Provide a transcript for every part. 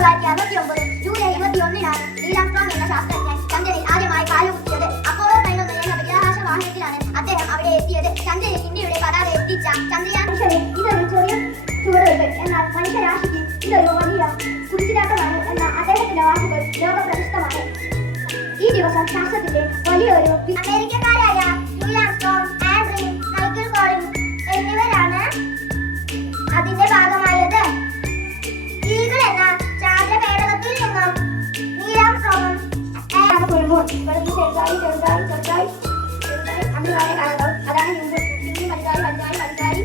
1969 July 21-നാണ് Neil Armstrong എന്ന ശാസ്ത്രജ്ഞൻ ചന്ദ്രനിൽ ആദ്യമായി കാലുകുത്തിയത്. അപ്പോളോ 11 എന്ന ബഹിരാകാശ വാഹനത്തിലാണ് അദ്ദേഹം അവിടെ എത്തിയത്. ചന്ദ്രനിൽ ഇന്ത്യയുടെ പതാക എത്തിച്ച ചന്ദ്രയാൻ മിഷനിൽ ഇതൊരു ചെറിയ ചുവടുവെപ്പ്, എന്നാൽ മനുഷ്യരാശിക്ക് ഇതൊരു വലിയ കുതിച്ചുചാട്ടമാണ് എന്ന അദ്ദേഹത്തിന്റെ വാക്കുകൾ ലോകപ്രശസ്തമാണ്. ഈ ദിവസം ശാസ്ത്രത്തിന്റെ വലിയൊരു അമേരിക്കക്കാരായ Neil Armstrong, Aldrin, Michael Collins എന്നിവരാണ് അതിന്റെ ഭാഗമായത്. ഈഗിൾ എന്ന ചാന്ദ്രപേടകത്തിൽ നിന്നും നീൽ ആംസ്ട്രോങ്ങും അതാണ് 1966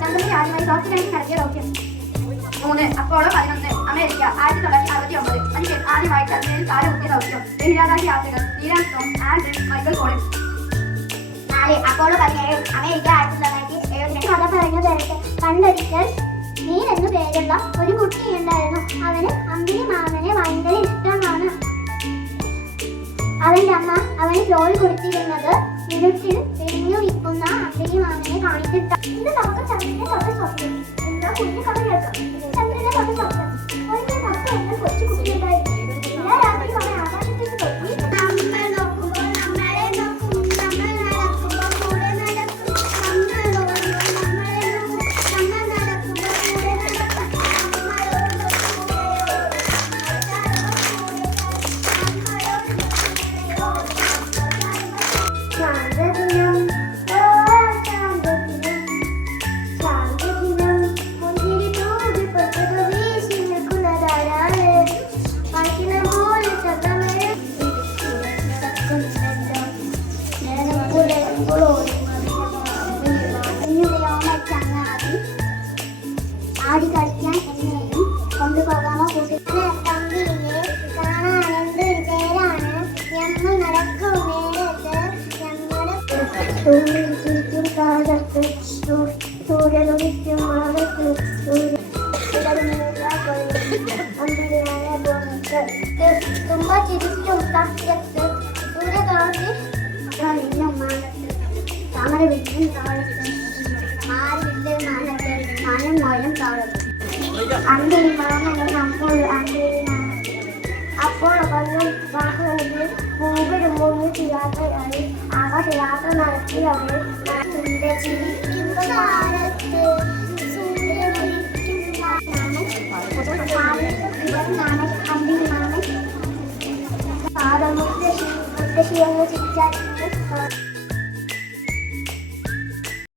ചന്ദ്രനിൽ ആദ്യമായി സോഫ്റ്റ്വെയറിൽ നടത്തിയ ദൗത്യം. 3 അപ്പോളോ 11 അമേരിക്ക 1969 മനുഷ്യൻ ആദ്യമായി ചന്ദ്രനിൽ കാലുകുത്തിയ ദൗത്യം. ബഹിരാകാശ യാത്രികർ Neil Armstrong, Aldrin, Michael Collins. 4 Apollo 17 America 1972 കഥ പറഞ്ഞു തരട്ടെ. പണ്ടൊരിക്കൽ നീൽ എന്നു പേരുള്ള ഒരു കുട്ടിയുണ്ടായിരുന്നു. അവന് അമ്പിളി മാമനെ ഭയങ്കര ഇഷ്ടമാണ്. അവന്റെ അമ്മ അവന് ജോലി കൊടുത്തിരുന്നത് ഇരുട്ടിൽ തെളിഞ്ഞു വിൽക്കുന്ന അമ്പിളി മാമനെ കാണിച്ചിട്ടാണ്. ഇത് നമുക്ക് ചന്ദ്രനെ തൊട്ട് സ്വപ്നം. എന്താ കുഞ്ഞു കഥ കേൾക്കാം. ചന്ദ്രനെ തൊട്ട് സ്വപ്നം. ഒരിക്കൽ പത്ത് എന്ന കൊച്ചു കുട്ടിയുണ്ടായിരുന്നു. എല്ലാ രാത്രിയും അവൻ ആകാശത്തേക്ക് നോക്കി ആടി കളിക്കാൻ എന്നെയും കൊണ്ടുപോകാമോ കൂട്ടുകാരെ? തമ്പിയെ കാണാൻ എന്തൊരു പേരാണ്. ഞങ്ങൾ നടക്കും നേരത്ത് ഞങ്ങളുടെ കാലത്ത് സൂര്യനുദിക്കും ഭാഗത്ത് തുമ്പ ചിരിക്കും സത്യത്ത് സൂര്യകാന്തി കഴിഞ്ഞും മാനത്ത് താമര വില്ലും താഴത്ത് ആരില്ല മാനത്ത് മാനം മോയം താഴത്ത് അന്തിരി മാമനെ നമ്മൾ അന്തിരി അപ്പോൾ വന്നും വാഹനത്തിൽ മൂവരും മുന്നിട്ട് യാത്രയായി ആകാശയാത്ര നടത്തി അവർ ചിരിക്കുന്ന കാലത്ത് അന്തിരി മാമൻ മുത്തശ്ശിയെന്ന് ചിരിച്ചാൽ